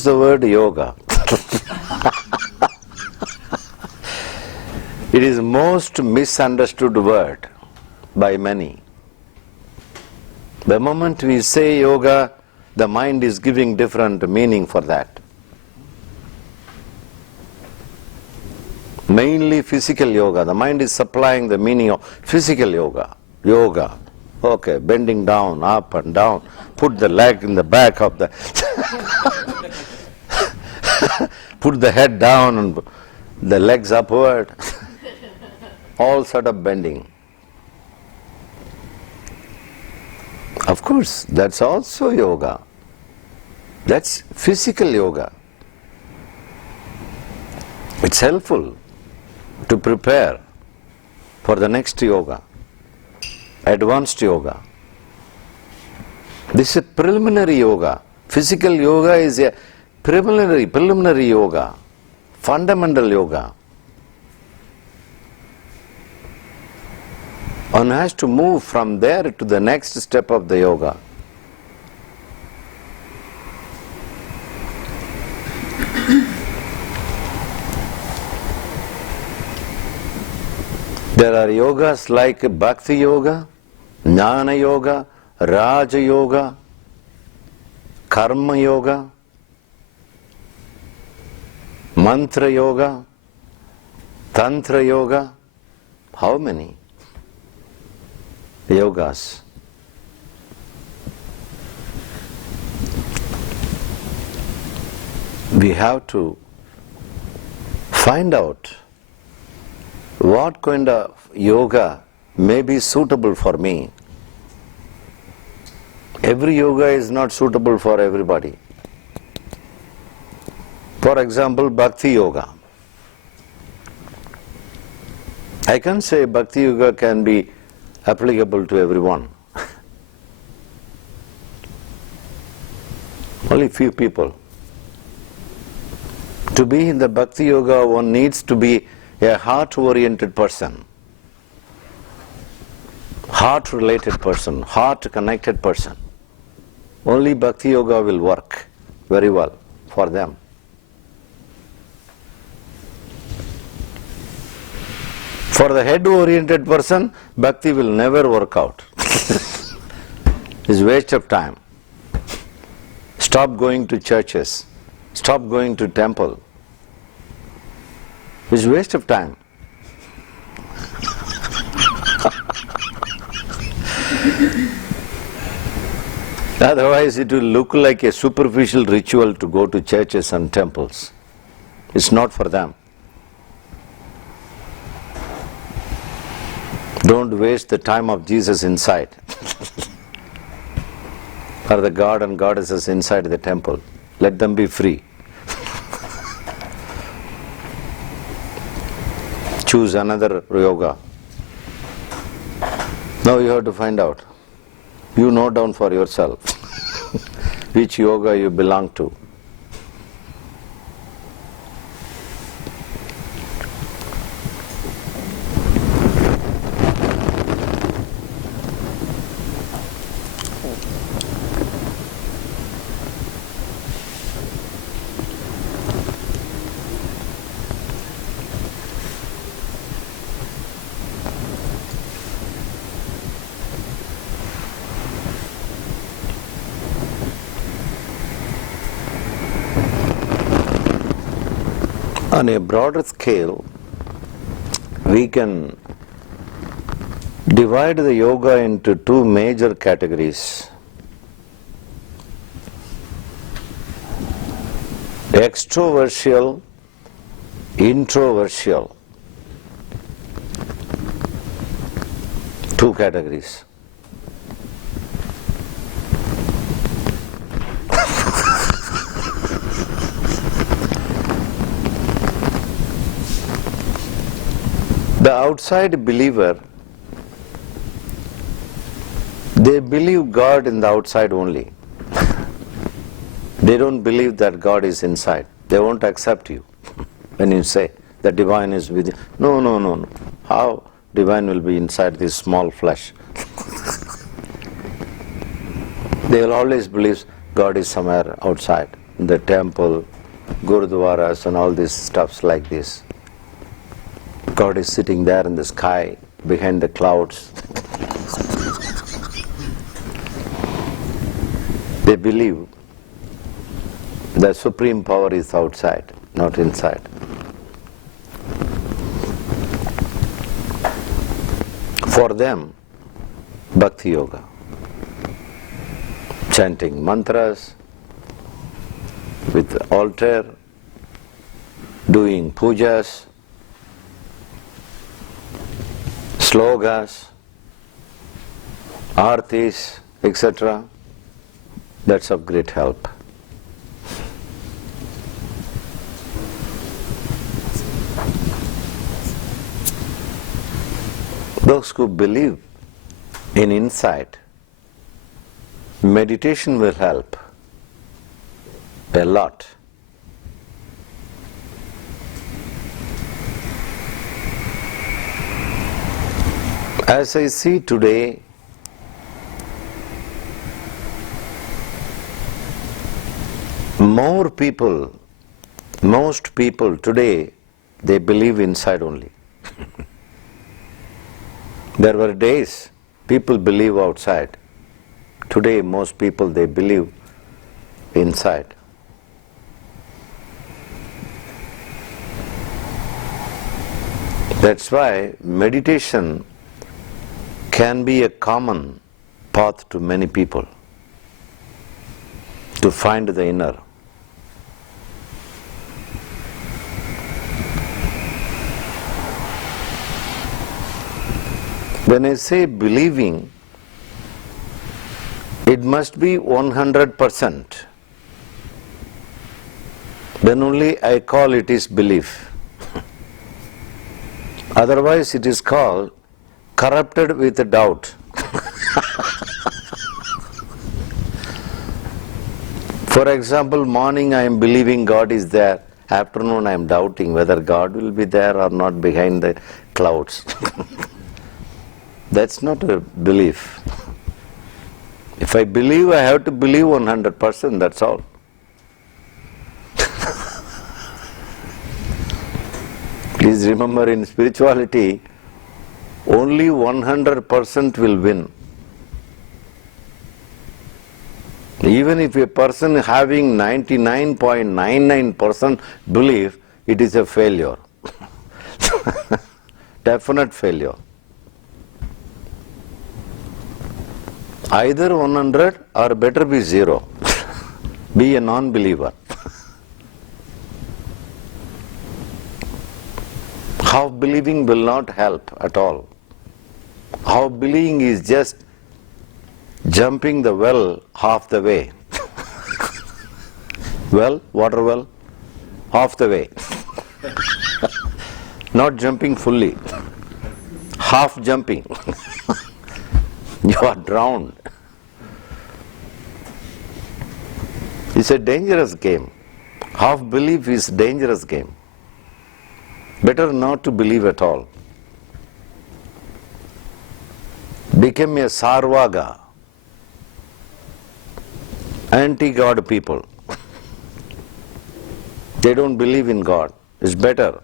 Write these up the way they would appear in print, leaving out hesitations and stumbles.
use the word yoga. It is most misunderstood word by many. The moment we say yoga, the mind is giving different meaning for that. Mainly physical yoga. The mind is supplying the meaning of physical yoga. Yoga. Okay, bending down, up and down. Put the leg in the back of the... Put the head down and the legs upward. All sort of bending. Of course, that's also yoga. That's physical yoga. It's helpful to prepare for the next yoga, advanced yoga. This is preliminary yoga. Physical yoga is a preliminary yoga, fundamental yoga. One has to move from there to the next step of the yoga. There are yogas like Bhakti Yoga, Jnana Yoga, Raja Yoga, Karma Yoga, Mantra Yoga, Tantra Yoga. How many yogas? We have to find out what kind of yoga may be suitable for me. Every yoga is not suitable for everybody. For example, Bhakti Yoga. I can say Bhakti Yoga can be applicable to everyone. Only few people. To be in the Bhakti Yoga, one needs to be a heart-oriented person, heart-related person, heart-connected person. Only Bhakti Yoga will work very well for them. For the head-oriented person, Bhakti will never work out. It's a waste of time. Stop going to churches. Stop going to temple. It's a waste of time. Otherwise it will look like a superficial ritual to go to churches and temples. It's not for them. Don't waste the time of Jesus inside. Or the God and goddesses inside the temple. Let them be free. Choose another yoga. Now you have to find out. You note down for yourself which yoga you belong to. On a broader scale, we can divide the yoga into two major categories. Extroversial, introversial. Two categories. The outside believer, they believe God in the outside only. They don't believe that God is inside. They won't accept you when you say the divine is within. No. How divine will be inside this small flesh? They will always believe God is somewhere outside. the temple, gurudwaras and all these stuffs like this. God is sitting there in the sky, behind the clouds. They believe the supreme power is outside, not inside. For them, Bhakti Yoga, chanting mantras with altar, doing pujas, slogas, artis, etc., that's of great help. Those who believe in insight, meditation will help a lot. As I see today, most people today, they believe inside only. There were days people believe outside. Today most people, they believe inside. That's why meditation can be a common path to many people to find the inner. When I say believing, it must be 100%. Then only I call it is belief. Otherwise it is called corrupted with doubt. For example, morning I am believing God is there, afternoon I am doubting whether God will be there or not behind the clouds. That's not a belief. If I believe, I have to believe 100%, that's all. Please remember, in spirituality, only 100% will win. Even if a person having 99.99% belief, it is a failure. Definite failure. Either 100 or better be 0. Be a non-believer. Half believing will not help at all. Half believing is just jumping the well half the way. Well, water well, half the way. Not jumping fully. Half jumping. You are drowned. It's a dangerous game. Half belief is a dangerous game. Better not to believe at all. Become a sarvaga, anti-God people. They don't believe in God. It's better.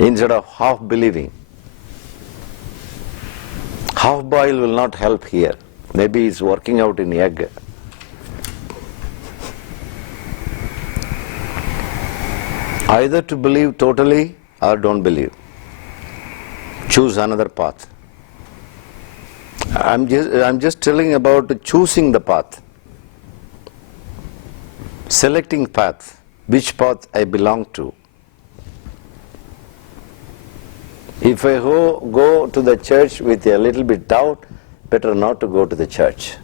Instead of half believing. Half boil will not help here. Maybe it's working out in egg. Either to believe totally or don't believe. Choose another path. I'm just telling about choosing the path. Selecting path. Which path I belong to. If I go to the church with a little bit doubt, better not to go to the church.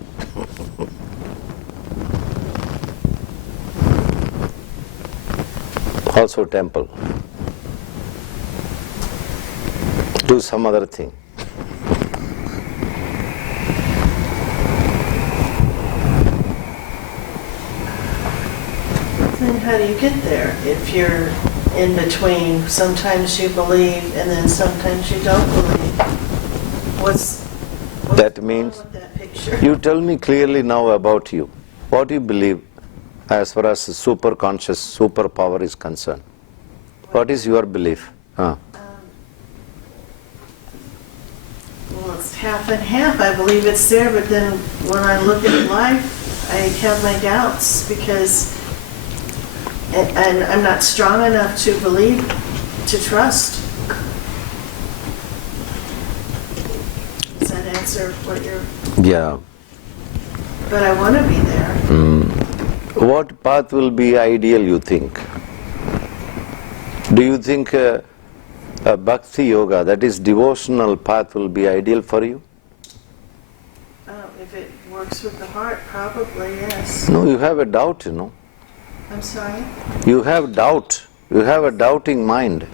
Also temple. Do some other thing. Then how do you get there if you're in between? Sometimes you believe and then sometimes you don't believe. What's That means that picture? Sure. You tell me clearly now about you. What do you believe as far as super conscious, superpower is concerned? What is your belief? Well, it's half and half. I believe it's there, but then when I look at life, I have my doubts because and I'm not strong enough to believe, to trust. Does that answer what you're... Yeah. But I want to be there. What path will be ideal, you think? Do you think a bhakti yoga, that is devotional path, will be ideal for you? If it works with the heart, probably, yes. No, you have a doubt, you know. I'm sorry? You have doubt. You have a doubting mind.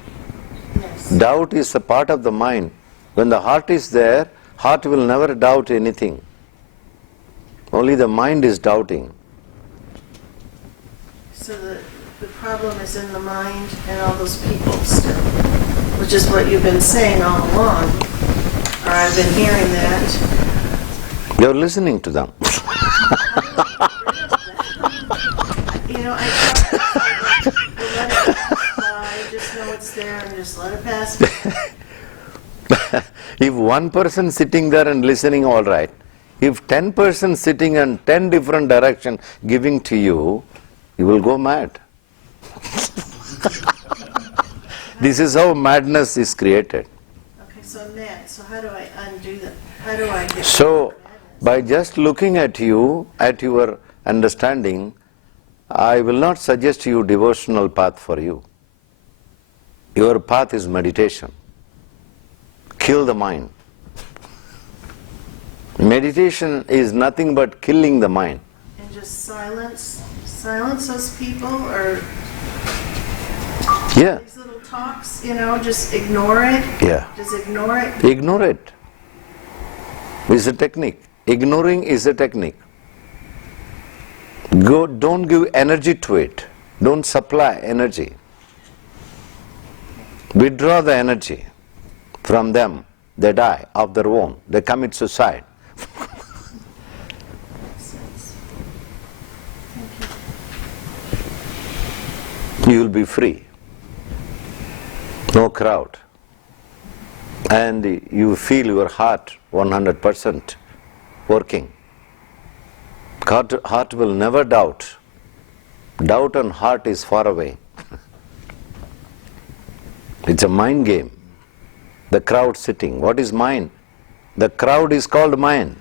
Yes. Doubt is a part of the mind. When the heart is there, heart will never doubt anything. Only the mind is doubting. So the problem is in the mind and all those people still, which is what you've been saying all along, or I've been hearing that. You're listening to them. You know, I try to let it pass by, just know it's there and just let it pass by. If one person sitting there and listening, all right. If 10 persons sitting in 10 different directions giving to you, you will go mad. This is how madness is created. Okay, so I'm mad. So how do I undo that? How do I get So, madness? by just looking at you, at your understanding, I will not suggest you devotional path for you. Your path is meditation. Kill the mind. Meditation is nothing but killing the mind. And just silence those people, or Yeah, these little talks, you know, just ignore it. yeah. Just ignore it. Ignore it. It's a technique. Ignoring is a technique. Don't give energy to it. Don't supply energy. Withdraw the energy from them. They die of their own. They commit suicide. You will be free. No crowd. And you feel your heart 100% working. Heart will never doubt. Doubt and heart is far away. It's a mind game. The crowd sitting. What is mind? The crowd is called mind.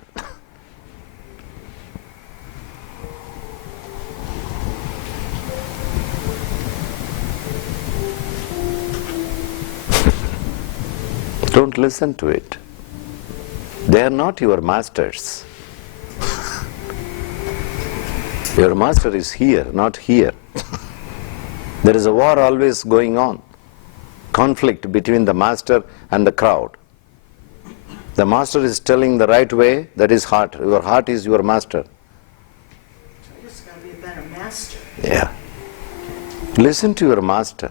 Don't listen to it. They are not your masters. Your master is here, not here. There is a war always going on. Conflict between the master and the crowd. The master is telling the right way, that is heart. Your heart is your master. I just gotta be a better master. Yeah. Listen to your master.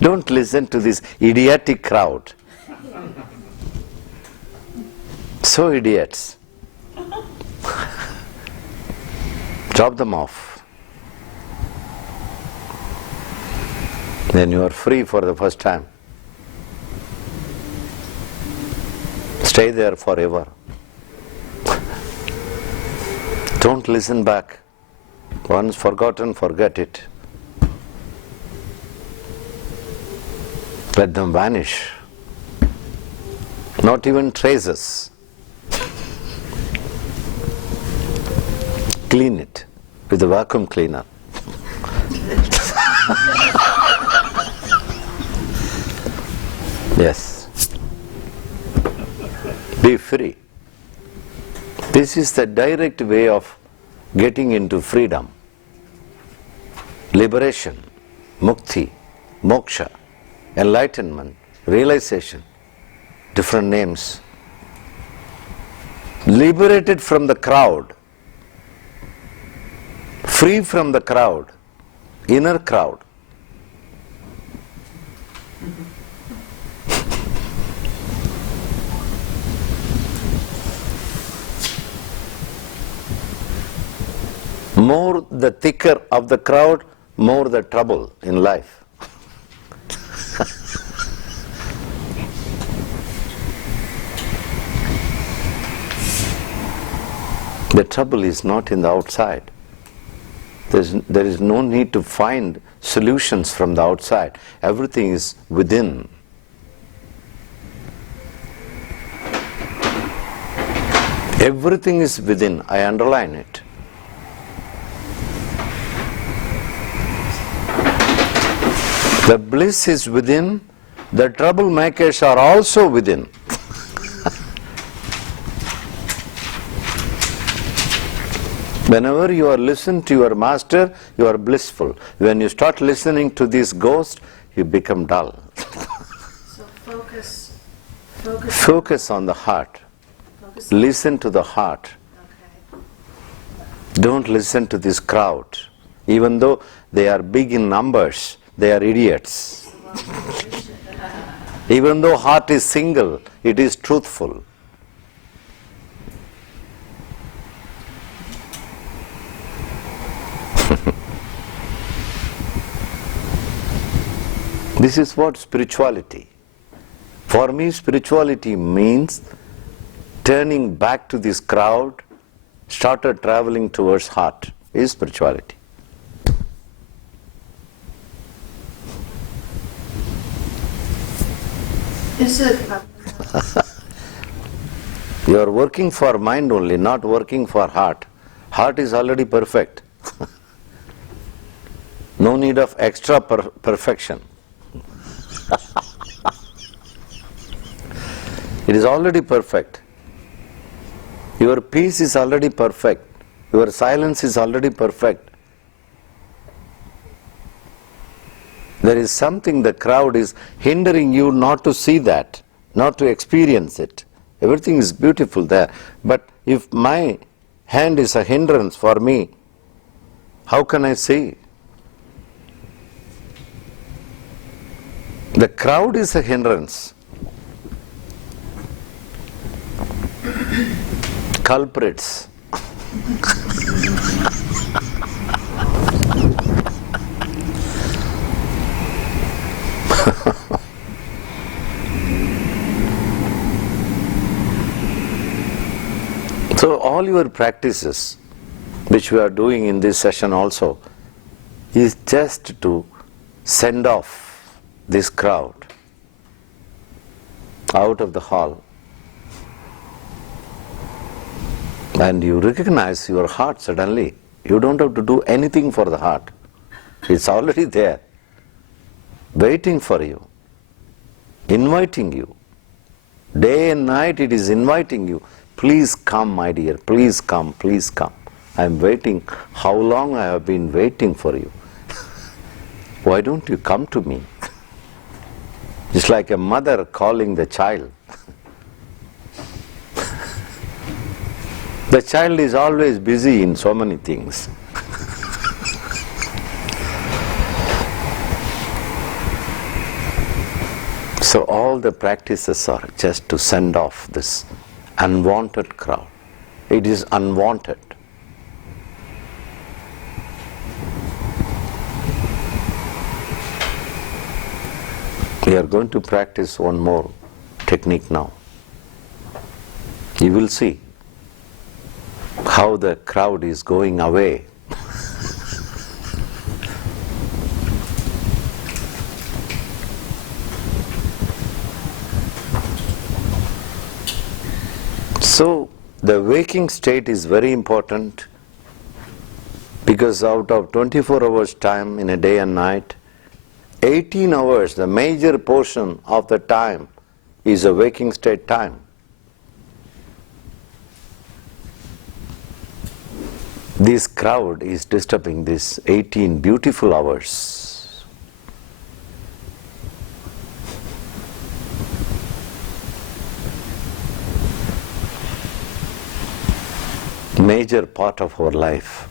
Don't listen to this idiotic crowd. So idiots. Drop them off. Then you are free for the first time. Stay there forever. Don't listen back. Once forgotten, forget it. Let them vanish. Not even traces. Clean it with a vacuum cleaner. Yes. Be free. This is the direct way of getting into freedom, liberation, mukti, moksha, enlightenment, realization, different names. Liberated from the crowd, free from the crowd, inner crowd. more the thicker of the crowd, more the trouble in life. The trouble is not in the outside. There is no need to find solutions from the outside. Everything is within. Everything is within. I underline it. The bliss is within. The troublemakers are also within. Whenever you are listening to your master, you are blissful. When you start listening to this ghost, you become dull. So Focus on the heart. Listen to the heart. Okay. Don't listen to this crowd. Even though they are big in numbers, they are idiots. Even though heart is single, it is truthful. This is what spirituality. For me, spirituality means turning back to this crowd, started traveling towards heart, is spirituality. Is it? You are working for mind only, not working for heart. Heart is already perfect. No need of extra perfection. It is already perfect. Your peace is already perfect. Your silence is already perfect. There is something the crowd is hindering you not to see that, not to experience it. Everything is beautiful there. But if my hand is a hindrance for me, how can I see? The crowd is a hindrance. Culprits. So all your practices, which we are doing in this session also, is just to send off this crowd out of the hall. And you recognize your heart suddenly. You don't have to do anything for the heart. It's already there, waiting for you, inviting you. Day and night it is inviting you. Please come, my dear, please come, please come. I am waiting. How long I have been waiting for you. Why don't you come to me? Just like a mother calling the child. The child is always busy in so many things. So all the practices are just to send off this unwanted crowd. It is unwanted. We are going to practice one more technique now. You will see how the crowd is going away. So the waking state is very important, because out of 24 hours time in a day and night, 18 hours, the major portion of the time, is a waking state time. This crowd is disturbing these 18 beautiful hours. Major part of our life.